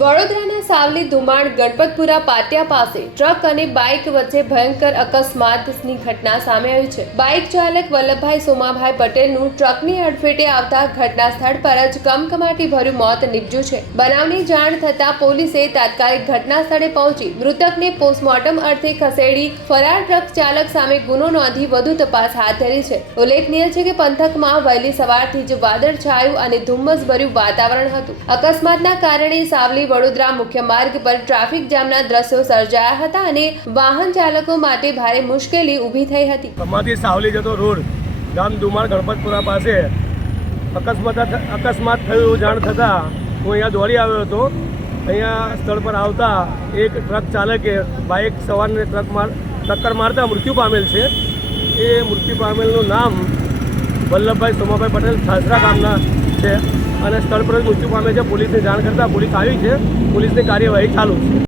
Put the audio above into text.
વડોદરાના સાવલી ધુમાણ ગણપતપુરા પાટિયા પાસે ટ્રક અને બાઇક વચ્ચે ભયંકર અકસ્માતની ઘટના સામે આવી છે। બાઇક ચાલક વલ્લભભાઈ સોમાભાઈ પટેલનું ટ્રકની અડફેટે આવતા ઘટના સ્થળ પર જ કમકમાટી ભર્યું મોત નીપજ્યું છે। બનાવની જાણ થતાં પોલીસે તાત્કાલિક ઘટના સ્થળે પહોંચી મૃતકને પોસ્ટમોર્ટમ અર્થે ખસેડી ફરાર ટ્રક ચાલક સામે ગુનો નોંધી વધુ તપાસ હાથ ધરી છે। ઉલ્લેખનીય છે કે પંથકમાં વહેલી સવારથી જ વાદળછાયું અને ધુમ્મસભર્યું વાતાવરણ હતું। અકસ્માતના કારણે સાવલી વડોદરા મુખ્ય માર્ગ પર ટ્રાફિક જામના દ્રશ્યો સર્જાયા હતા અને વાહન ચાલકો માટે ભારે મુશ્કેલી ઊભી થઈ હતી। અમાથી સાવલી જતો રોડ ગામ ધુમાણ ગણપતપુરા પાસે અકસ્માત થયું જાણ થતાં હું અહીંયા દોડી આવ્યો હતો। અહીંયા સ્થળ પર આવતા એક ટ્રક ચાલકે બાઇક સવારને ટક્કર મારતા મૃત્યુ પામેલ છે। એ મૃત્યુ પામેલનું નામ વલ્લભભાઈ સોમાભાઈ પટેલ છાસરા ગામના છે અને સ્થળ પર જ મૃત્યુ પામે છે। પોલીસને જાણ કરતાં પોલીસ આવી છે। પોલીસની કાર્યવાહી ચાલુ છે।